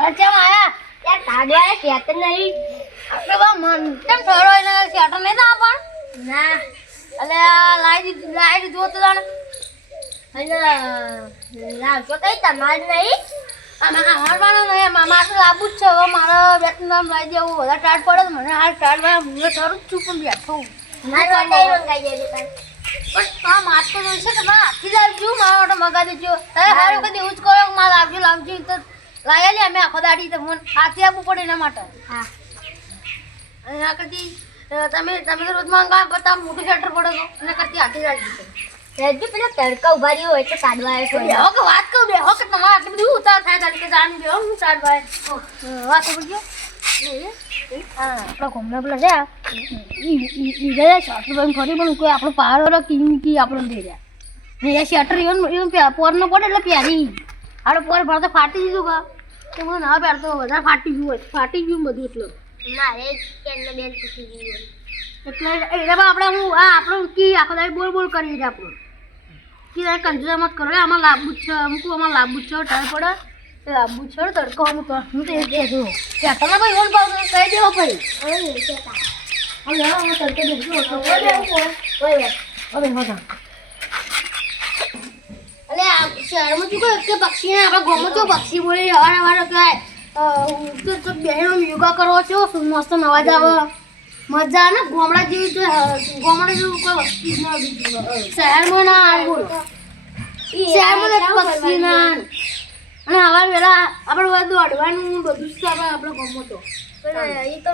અચ્છા માયા યાર કાઢવાય કેત નહીં આપણે બા મન કેમ ઠરો એને શેટર નહીં દા પણ ના અલે લાઈ જો તો જાણ અને લાવ તો કઈ તમાર નહીં અમારવાનો નહીં મામા તો લાબુ જ છે હવે મારે બેટનું નામ લાવી દેવું વધારે ટાટ પડે તો મને હાલ ટાટ ભાઈ હું થરું જ છું પણ બેઠો મારે મંગાઈ દેજે પણ આ માર તો જોઈશે કે મારે આખી લાવજો મારા માટે મગા દેજો તારે હારું કદી એવું જ કહો મારે લાવજો તો લાયા લે અમે આખો દાડી તો મને હાથી આપવું પડે એના માટે હા અને આ કરતી તમે તો રોજ મંગા બતા મોટું શટર પડે તો એના કરતી હાથી લાવી દીધો પેલા તડકા ઉભા રહ્યો એટલે સાડવા આવ્યો કે વાત કહું બેહો કે તમારે આટલી બધી ઉતાર થાય તડકે જાણી બેહો હું સાડવા વાત બોલજો આપણા ઘૂમના પેલા છે ઈ ગયા શટર બંધ ફરી પણ કોઈ આપણો પહાડો કી આપણો દે રહ્યા એ શટર એવું પોરનો પડે એટલે પ્યારી આપણે પોર ભરતો ફાટી દીધું કા તો મને ના પહેરતો વધારે ફાટી ગયું બધું એટલે મારે કેનનો બેન તૂટી ગયું એટલે એટલે આપણે હું આ આપણું કી આખો દાડી બોલ કરી દે આપણું કી દાડી કંજરા મત કરો આમાં લાંબુ છે અમુક આમાં લાંબુ છે ટાળ પડે એ લાંબુ છે તડકો અમુક હું તો એ કહેજો કે તમે ભાઈ ઓલ પાવ કહી દેવો ભાઈ હવે હું તડકે દેજો તો હવે મજા અલે આ શહેરમાં શું કહે કે પક્ષીને આપણા ગામમાં તો પક્ષી બોલે હવારે કહેવાય તો બહેનો યોગા કરવો છો મસ્ત અવાજ આવે મજા આવે ને ગામડા જેવી તો ગામડા જેવું કોઈ વસ્તુ જ ના શહેરમાં ના આવે બોલો શહેરમાં પક્ષી ના અને હવાર વેલા આપણે બધું અડવાનું બધું જ આપણે ગામમાં તો એ તો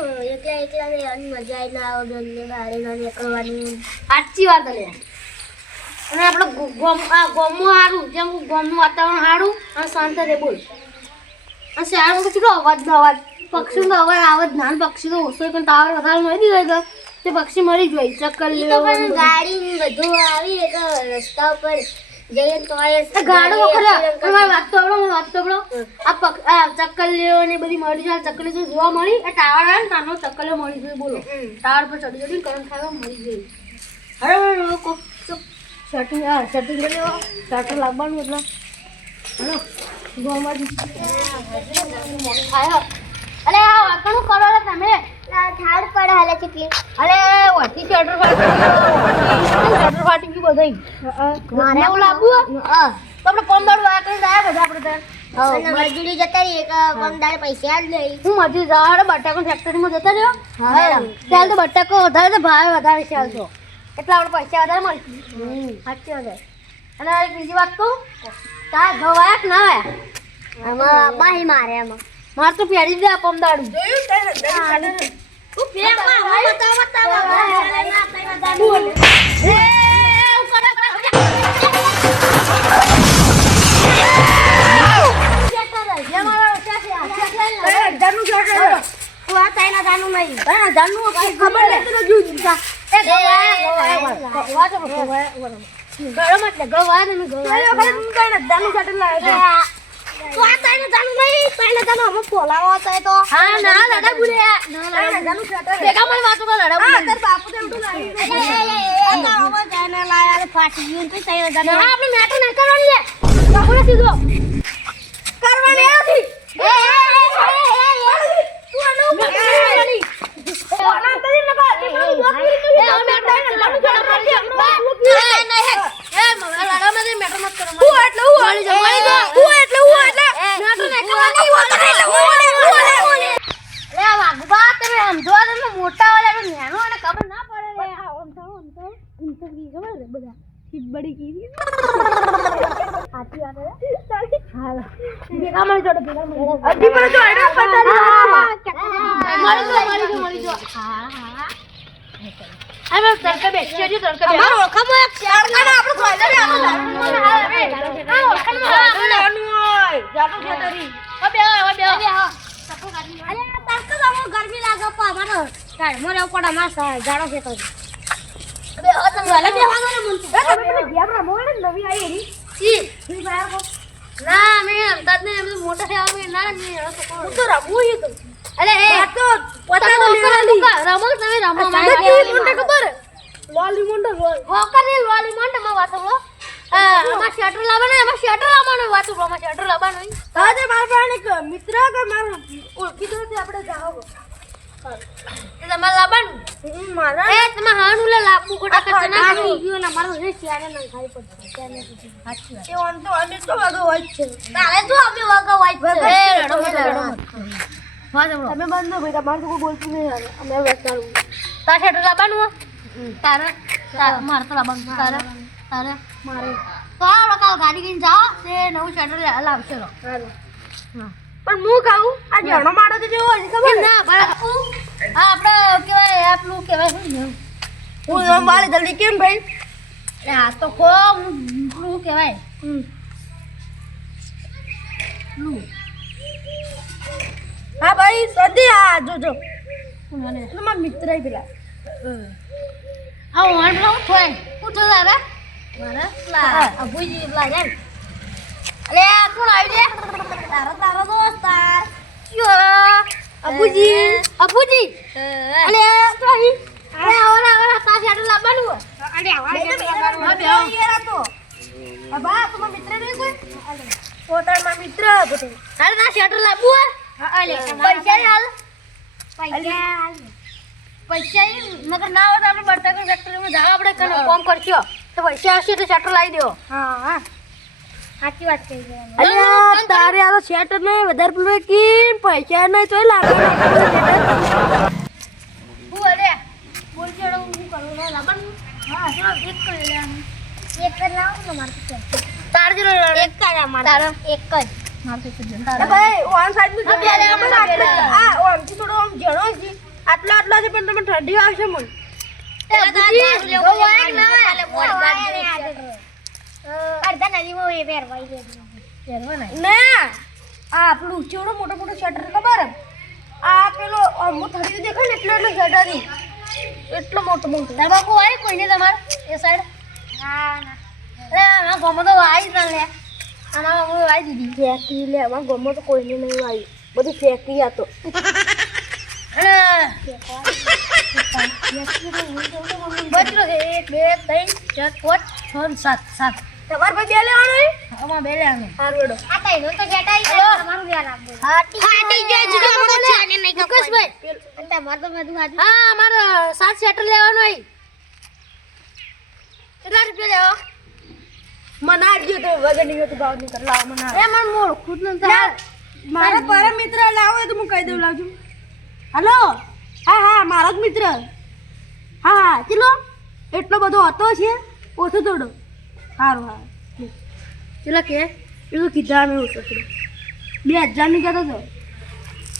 એકલા મજા આવી ના આવે બહાર ના નીકળવાની સાચી વાત લે અને આપણે ગામમાં સારું જેમ ગામનું વાતાવરણ સારું અને શાંત રહે બોલ અને શહેરમાં તો કેટલો અવાજ પક્ષીનો તો અવાજ આવે જ નાન પક્ષી તો ઓછો પણ ટાવર વધારે મળી દીધો તે પક્ષી મરી જ હોય ચક્કર ગાડી બધું આવી તો રસ્તા ઉપર જઈએ તો ગાડો વાત તો આ ચક્કલીઓ ને બધી મળી જાય ચક્કલી જોવા મળી આ ટાવર આવે ને તાનો ચક્કલીઓ મળી ગઈ બોલો ટાવર પર ચડી કરંટ ખાવા મળી ગઈ અરે લોકો શર્ટિંગ કરી શર્ટ લાવવાનું એટલે હલો ગોમાં થાય અરે આ વાકણું કરો રે તમે ઠાડ પડે હાલે કેટલી અરે વાટી શટર ફાટી ગયું બધું મારે એવું લાગુ તો આપણે પંદર વાકડી જાય બધા આપણે મજૂરી જતા રહી એક પંદર પૈસા જ લઈ હું મજૂરી જાડે બટાકો ફેક્ટરીમાં જતા રહ્યો હા ચાલ તો બટાકો વધારે તો ભાવ વધારે ચાલતો એટલે આપણે પૈસા વધારે મળશે સાચી વાત અને બીજી વાત કહું તાર ગવાયા કે ના આવ્યા આમાં બાહી મારે એમાં મારે તો પહેરી દે પમદાડું મોટા વાળા નેનો અને ખબર ના પડે બધા બડી કી આતી આવે હાલ ભેગા મળી જોડે અડી પર જો એડા પતારી મળી જો હા અમે તડકે બેઠી છે તડકે અમાર ઓળખામાં એક તડકા આપણે ખોઈલે આપણે ઓળખામાં હોય જાડો ખેતરી બે સપો ગાડી અરે તડકા તો ગરમી લાગે પા અમારો કાઢ મોરે ઉપર અમાર જાડો ખેતરી અબે ઓ તમે વાલા બેવાનો ને મુંતી તમે ગેમ રમો ને નવી આવી એની ઈ ફ્રી ફાયર કો ના મે અંદાજ ને એમ મોટા થયા મે ના ને હું તો રમું હી તો અરે એ તો પતા તો લેવાની રમો તમે રમો મને ખબર લોલી મોન્ટો હોકર ને લોલી મોન્ટો માં વાત હો આમાં શટર લાવવાનું એમાં શટર લાવવાનું વાત આમાં શટર લાવવાનું હા તે મારા પાસે એક મિત્ર કે મારો ઓળખીતો છે આપણે જાવ તે તમારે લાવવાનું મારા એ તમે હાનું લે લાવવું ખોટા ખર્ચા ના કરો ગયો ને મારો જે ચાલે ન ખાઈ પડશે ચાલે પછી સાચી વાત એ ઓન તો અમે તો વાગો હોય છે તારે જો અમે વાગા વાઈટ છે એ રડો મત વાત હમણો તમે બંધ ભાઈ તમારે તો કોઈ બોલતું નહીં આવે અમે વાત કરું તારે શટર લાવવાનું તારે મારે તો લાવવાનું તારે મારે તો આવડો કાલ ગાડી લઈને જાઓ તે નવું શટર લાવશે રો હાલો પણ હું કહું આ જણો મારો તો જેવો હોય ખબર ના બાપુ હા આપણે કેવાય આપણું કેવાય શું ને હું એમ વાળી જલ્દી કેમ ભાઈ આ તો કો શું કેવાય હા ભાઈ સદી આ જોજો મને તમારા મિત્ર પેલા આ વાણ નો થોય ઉઠો દાદા મારા લા અબુજી લા રે અરે કોણ આવી દે તારો દોસ્તાર યો અબુજી અરે તો આવી અરે આવરા તા શેડ લાવવાનું અરે આવા તો બાબા તમારા મિત્ર નહીં કોઈ પોતાના મિત્ર બધું અરે ના શેડ લાવવું અલે પૈસા હાલ પૈસા મગર ના હોય તો આપણે બટાકા ફેક્ટરીમાં જાવ આપણે કનો કામ કરશો તો પૈસા આવશે તો શટર લાવી દેવો હા સાચી વાત કહી છે અલ્યા તારે આ સેટ નહીં વધારે પેલું કીન પૈસા નહીં તોય લાગે હું અરે બોલ છોડો હું કરું ના લાવવાનું હા ચલો એક કરી લેવાનું એક કરી લાવો ને મારે તાર જો એક કરી મારે તાર એક જ મારે તો જંતા ભાઈ ઓન સાઈડ નું હા, બે લે, આ ઓન થી થોડો આમ જણો છે આટલા છે પણ તમે ઠંડી આવશે મને ના આ આપણું ચેવડો મોટો શટર ખબર હે? આ પેલો હું થડી દેખાય ને એટલો શટર ની એટલો મોટો તંબાકુ હોય કોઈને તમારે એ સાઈડ ના ગમો તો વાઈ ના લે આમાં હું વાઈ દીધી ફેંકી લે આમાં ગમો તો કોઈને નહીં વાયું બધું ફેંકી આ તો બચરો છે 1 2 3 4 5 6 7 7 તમારે ભાઈ બે લેવાનું આમાં બે લેવાનું સારું એડો આ તઈ નો તો જેટાઈ છે તમારું ધ્યાન આપજો હાટી જાય છે આપણો ચાને નહીં મુકેશભાઈ તમાર તો બધું હાજી હા અમાર 7 સેટર લેવાનું હોય કેટલા રૂપિયા લેવો મને આપજો તો વગર નહીં તો ભાવ નહીં કર લાવ મને એ મન મોળ ખુદ ન થાય મારા પરમ મિત્ર લાવો તો હું કહી દઉં લાવજો હલો હા મારો જ મિત્ર હા ચલો એટલો બધો હતો છે ઓછો થોડો સારું હા ચલો કે એ તો કીધા અમે ઓછો થોડો 2000 ની કહેતો હતો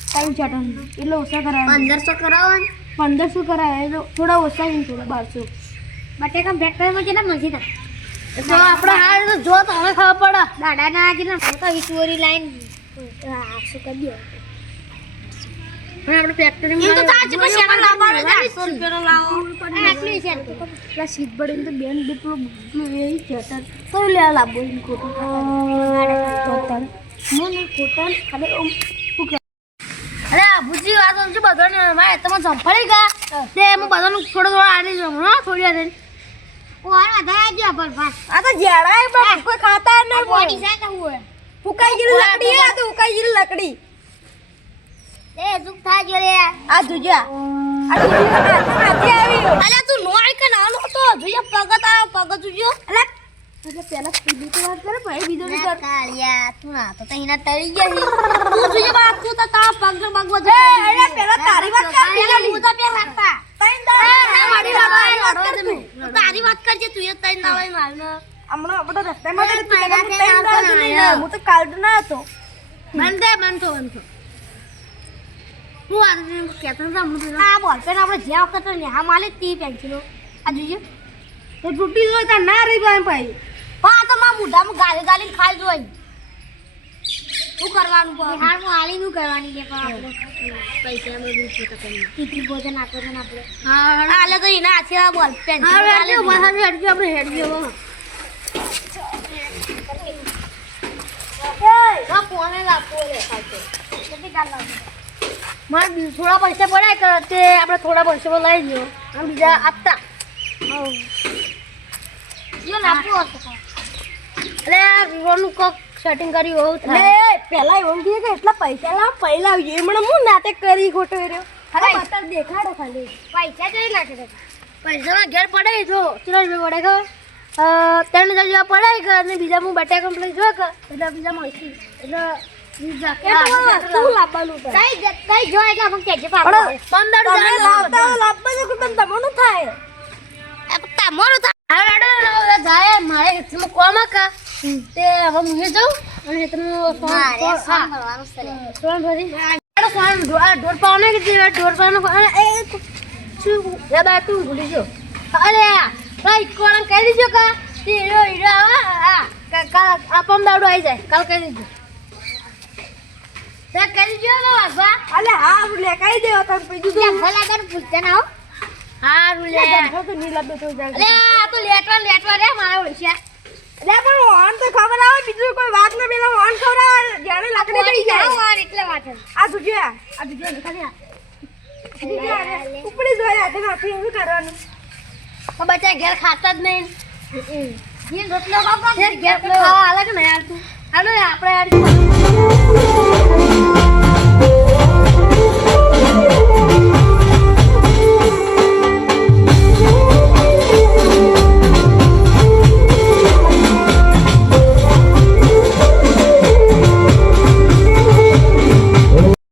ટાઈમ ચાટન એટલે ઓછા કરાવે 1500 કરાવો 1500 કરાવે તો થોડા ઓછા નહીં થોડા 1200 બટેકા ફેક્ટરીમાં કેટલા મજી તા તો આપણે હાલ તો જો તો હવે ખબર પડે દાડા ના કેટલા તો ઈશ્વરી લાઈન શું કરી દો આપણે ફેક્ટરી એ તો તાજ પર શેના લાવવાનો છે 100 રૂપિયાનો લાવો આટલી છે પેલા સીટ બડીને તો બેન પેલું એ જતા તો લે લાવો એમ ખોટું ખોટું ખાલી અરે ભુજી વાત સમજો બધાને મારે તમે સંભાળી ગયા તે હું બધાનું થોડો આડી જમ હો થોડી વાર ઓર વધારે જો પર પાસ આ તો જેડાય પણ કોઈ ખાતા ન બોડી છે તો હું ફૂકાઈ ગયેલી લકડી આ તો ફૂકાઈ ગયેલી લકડી એ દુખ થાય જો રે આ જોજા આ હાથી આવી અલે તું નોળ કે નાનો તો જોજો પગત આ પગત જોજો અલે એટલે પેલા પીલી તો વાત કરે ભાઈ બીજો ની કર કાળિયા તું ના તો તઈના તળી ગયા તું જોજો બાપ તું તો તા પગ પગ એ અરે પેલા તારી વાત કર પેલા હું તો પે રાખતા તઈન તારી વાત કરજે તું એ તઈ ના હોય મારનો હમણાં આપણે રસ્તામાં તો પેલા તઈન હું તો કાલ ના હતો બંધો હું આ કેતન સાંભળું આ બોલ પેન આપણે જ્યાં વખત ને હા માલે તી પેન્સિલો આ જોજો તો તૂટી ગયો તો ના રહી ભાઈ ભાઈ હા તો માં મુઢામાં ગાલી ખાઈ જોઈ શું કરવાનું પણ હાર હું હાલી નું કરવાની કે પણ આપણે પૈસા બધું છે તો કરી તીતી ભોજન આપો છે ને આપણે હા હાલે તો એના હાથે આ બોલ પેન્સિલ હાલે માથાથી હેડજો આપણે હેડજો ના ફોને લાપો લે ખાતે કેટલી કાલ લાવ મારે થોડા પૈસા પડ્યા કે તે આપણે થોડા પૈસા લઈ લ્યો અને બીજા આપતા યો લાપો હતો અરે આ વિવોનું કોક સેટિંગ કર્યું એવું એટલે થાય પેલા એવું કહે કે એટલા પૈસા લાવ પહેલા આવીએ એમણે હું નાટક કરી ખોટો રહ્યો અરે, બતાવ દેખાડો ખાલી પૈસા કઈ નાખે પૈસામાં ઘેર પડે જો ચલો રૂપિયા પડે કે 3000 જેવા પડે કે અને બીજા હું બટાકા કમ્પ્લેટ જો કે એટલે બીજા મળશે એટલે બીજા શું લાવવાનું છે કઈ જો એટલે આપણે કેજે અરે, 15 તમે લાવતા લાવવાનું કે તમે તમારું થાય તમારું હવે જાય મારે હેતમાં કોમ કા તે હવે મુએ જાઉં અને હેતમાં સોન ભરી સોન ઢોર પાવને કે ઢોર પાવને એ શું એ બા તું ભૂલી જો અરે ભાઈ કોણ કહી દીજો કા તે હીરો આ કાલ આપમ દાડો આવી જાય કાલ કહી દીજો તે કહી દીજો ને વાસા અલે હા લે કઈ દેવો તમે બીજું ભલા કર પૂછતા ના હો હા રૂલે તો નહીં લાવતો તો જાય અરે આ તો લેટવા રે મારા ઓળખ્યા અરે પણ ઓન તો ખબર આવે બીજું કોઈ વાત ના પેલા ઓન ખવડાવે જાણે લાકડી પડી જાય વાર એટલે વાત આ જોજે ખાલી ઉપડી જોયા તે નાખી એવું કરવાનું બચ્ચા ઘેર ખાતા જ નહીં ઘેર રોટલો ખાવા ઘેર ખાવા હાલે કે નહીં યાર તું હાલો આપણે યાર